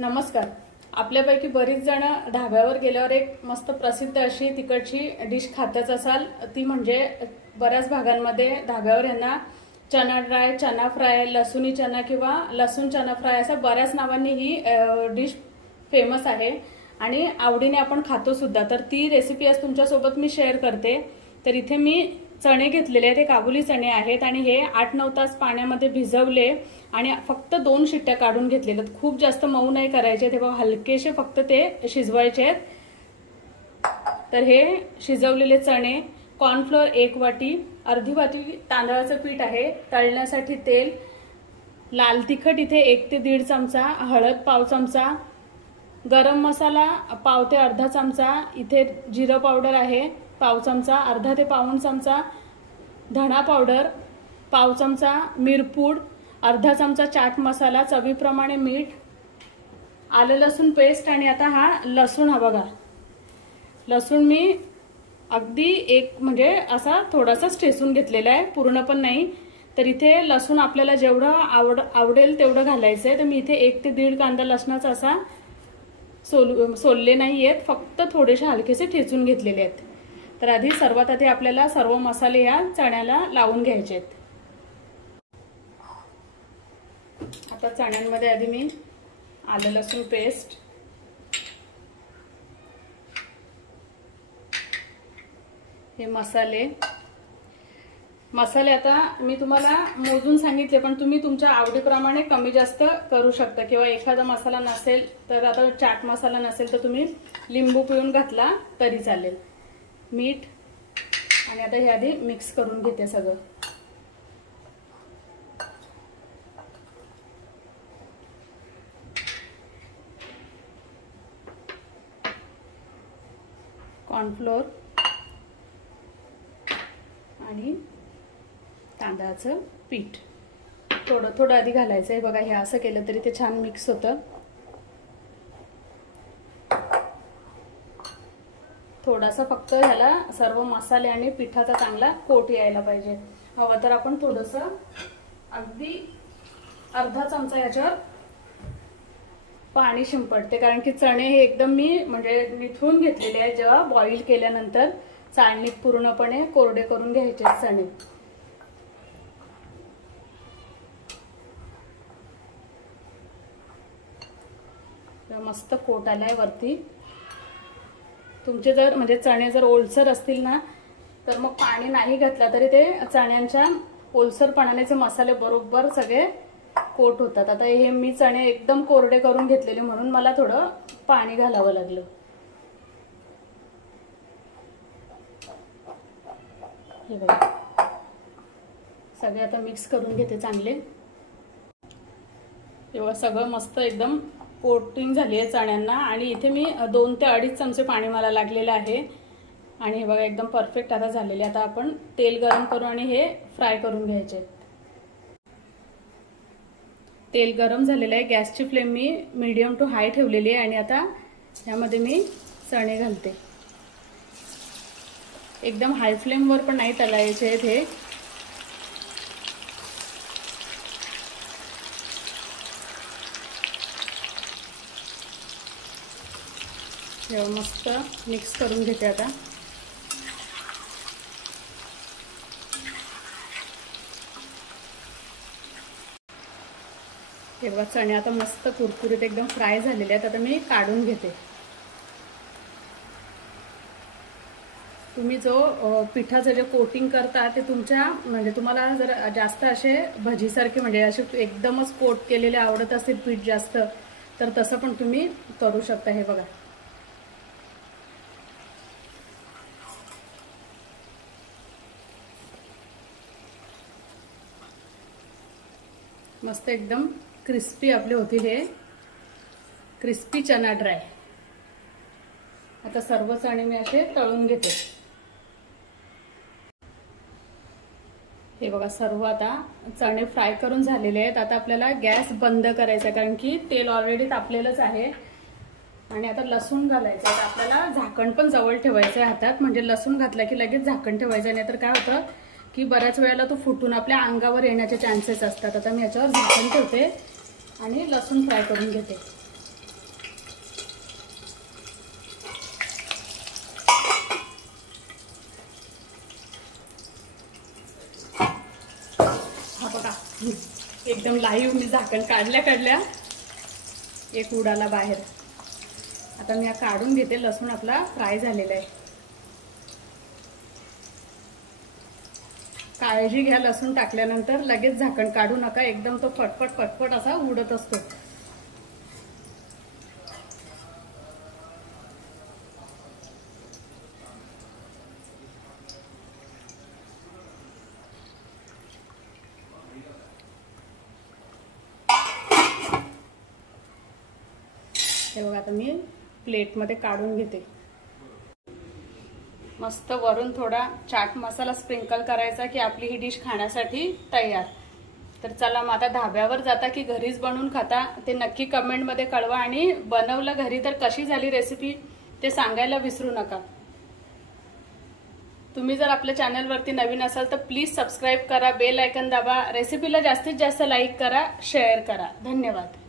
नमस्कार। आपल्यापैकी बरीच जण धाब्यावर गेल्यावर एक मस्त प्रसिद्ध अशी तिकडची डिश खातच असाल, ती म्हणजे बऱ्याच भागांमध्ये धाब्यावर यांना चना ड्राय, चना फ्राय, लसूणी चना किंवा लसूण चना फ्राय अशा बऱ्याच नावांनी ही डिश फेमस आहे आणि आवडीने आपण खातो सुद्धा। तर ती रेसिपी आज तुमच्यासोबत मी शेअर करते। तर इथे मी चणे घेतलेले आहेत, हे काबुली चणे आहेत आणि हे 8-9 तास पाण्यामध्ये भिजवले आणि फक्त 2 शिट्ट्या काढून घेतलेले आहेत। खूप जास्त मऊ नाही करायचे, तेव्हा हलकेसे फक्त ते शिजवायचे आहेत। तर हे शिजवलेले चणे, कॉर्नफ्लोअर 1 वाटी, अर्धी वाटी तांदळाचं पीठ आहे, तळण्यासाठी तेल, लाल तिखट इथे 1 ते 1.5 चमचा, हळद पाव चमचा, गरम मसाला पाव ते अर्धा चमचा, इथे जिरा पावडर आहे पाव चमचा, अर्धा ते पाऊण चमचा, धणा पावडर पाव चमचा, मिरपूड अर्धा चमचा, चाट मसाला, चवीप्रमाणे मीठ, आलं लसूण पेस्ट आणि आता हा लसूण, हा बघा लसूण मी अगदी एक म्हणजे असा थोडासाच ठेचून घेतलेला आहे, पूर्ण पण नाही। तर इथे लसूण आपल्याला जेवढं आवडेल तेवढं घालायचंय। तर मी इथे 1 ते 1.5 कांदा लसणाचा असा सोलले नाहीयेत, फक्त थोडेसे हलकेसे ठेचून घेतलेले आहेत। तर आधी सर्वात आधी आपल्याला सर्व मसाले या चण्याला लावून घ्यायचे आहेत। आता चण्यांमध्ये आधी मी आलं लसूण पेस्ट, हे मसाले आता मी तुम्हाला मोजून सांगितले, पण तुम्ही तुमच्या आवडीप्रमाणे कमी जास्त करू शकता किंवा एखादा मसाला नसेल तर, आता चाट मसाला नसेल तर तुम्ही लिंबू पिळून घातला तरी चालेल। मीठ आणि आता हे आधी मिक्स करून घेते सगळं। कॉर्नफ्लोअर आणि तांदळाचं पीठ थोडं थोडं आधी घालायचं आहे। बघा हे असं केलं तरी ते छान मिक्स होतं। थोडासा फक्त ह्याला सर्व मसाले आणि पिठाचा चांगला कोट यायला पाहिजे। हवं तर आपण थोडंसं अगदी अर्धा चमचा याच्यावर पाणी शिंपडते, कारण की चणे हे एकदम मी म्हणजे निथळून घेतलेले आहे। जेव्हा बॉईल केल्यानंतर चाळणीत पूर्णपणे कोरडे करून घ्यायचे चणे। मस्त कोट आलाय वरती। तुमचे जर म्हणजे चणे जर ओलसर असतील ना, तर मग पाणी नाही घातला तरी ते चण्यांच्या ओलसरपणाचे मसाले बरोबर सगळे कोट होतात। आता हे मी चणे एकदम कोरडे करून घेतलेले म्हणून मला थोडं पाणी घालावं लागलं। हे बघा सगळे आता मिक्स करून घेते चांगले। तेव्हा सगळं मस्त एकदम कोटिंग झाली आहे चण्यांना आणि इथे मी 2 ते 2.5 चमचे पाणी मला लागलेलं आहे आणि हे बघा एकदम परफेक्ट आता झालेले। आता आपण तेल गरम करू आणि हे फ्राय करून घ्यायचे। तेल गरम झालेलं आहे, गॅसची फ्लेम मी मीडियम टू हाय ठेवलेली आहे आणि आता यामध्ये मी चणे घालते। एकदम हाय फ्लेमवर पण नाही तळायचे आहेत हे। मस्त मिक्स करून घेते आता। हे बघा चणे आता मस्त कुरकुरीत एकदम फ्राय झालेले आहेत। आता मी काढून घेते। तुम्ही जो पिठाचं जे कोटिंग करता ते तुमच्या म्हणजे तुम्हाला जर जास्त असे भजीसारखे म्हणजे असे एकदमच कोट केलेले आवडत असेल पीठ जास्त, तर तसं पण तुम्ही करू शकता। हे बघा मस्त एकदम क्रिस्पी आपले होते हे क्रिस्पी चना ड्राय। आता सर्व चणे मी असे तळून घेते। हे बघा सर्व आता चणे फ्राय करून झालेले आहेत। आता आपल्याला गॅस बंद करायचा आहे, कारण की तेल ऑलरेडी तापलेलंच आहे आणि आता लसूण घालायचं आहे। आपल्याला झाकण पण जवळ ठेवायचं आहे हातात, म्हणजे लसूण घातला की लगेच झाकण ठेवायचं, नाहीतर काय होतं की बऱ्याच वेळेला तो फुटून आपल्या अंगावर येण्याचे चान्सेस असतात। आता मी याच्यावर झाकण ठेवते आणि लसूण फ्राय करून घेते। एकदम लाईव्ह मी झाकण काढल्या एक उडाला बाहेर. आता मी काढून घेते. लसूण आपला फ्राय झालेला आहे. काळजी घ्या, लसूण टाकल्यानंतर लगेच झाकण काढू नका. एकदम तो फटफट फटफट असा उडत असतो. हे बघा, आता मी प्लेटमध्ये काढून घेते. मस्त वरून थोडा चाट मसाला स्प्रिंकल करायचा की आपली ही डिश खाण्यासाठी तयार. तर चला मग आता धाब्यावर जाता की घरीच बनवून खाता ते नक्की कमेंटमध्ये कळवा. आणि बनवलं घरी तर कशी झाली रेसिपी ते सांगायला विसरू नका. तुम्ही जर आपल्या चॅनलवरती नवीन असाल तर प्लीज सबस्क्राईब करा, बेल आयकन दाबा, रेसिपीला जास्तीत जास्त लाईक करा, शेअर करा. धन्यवाद.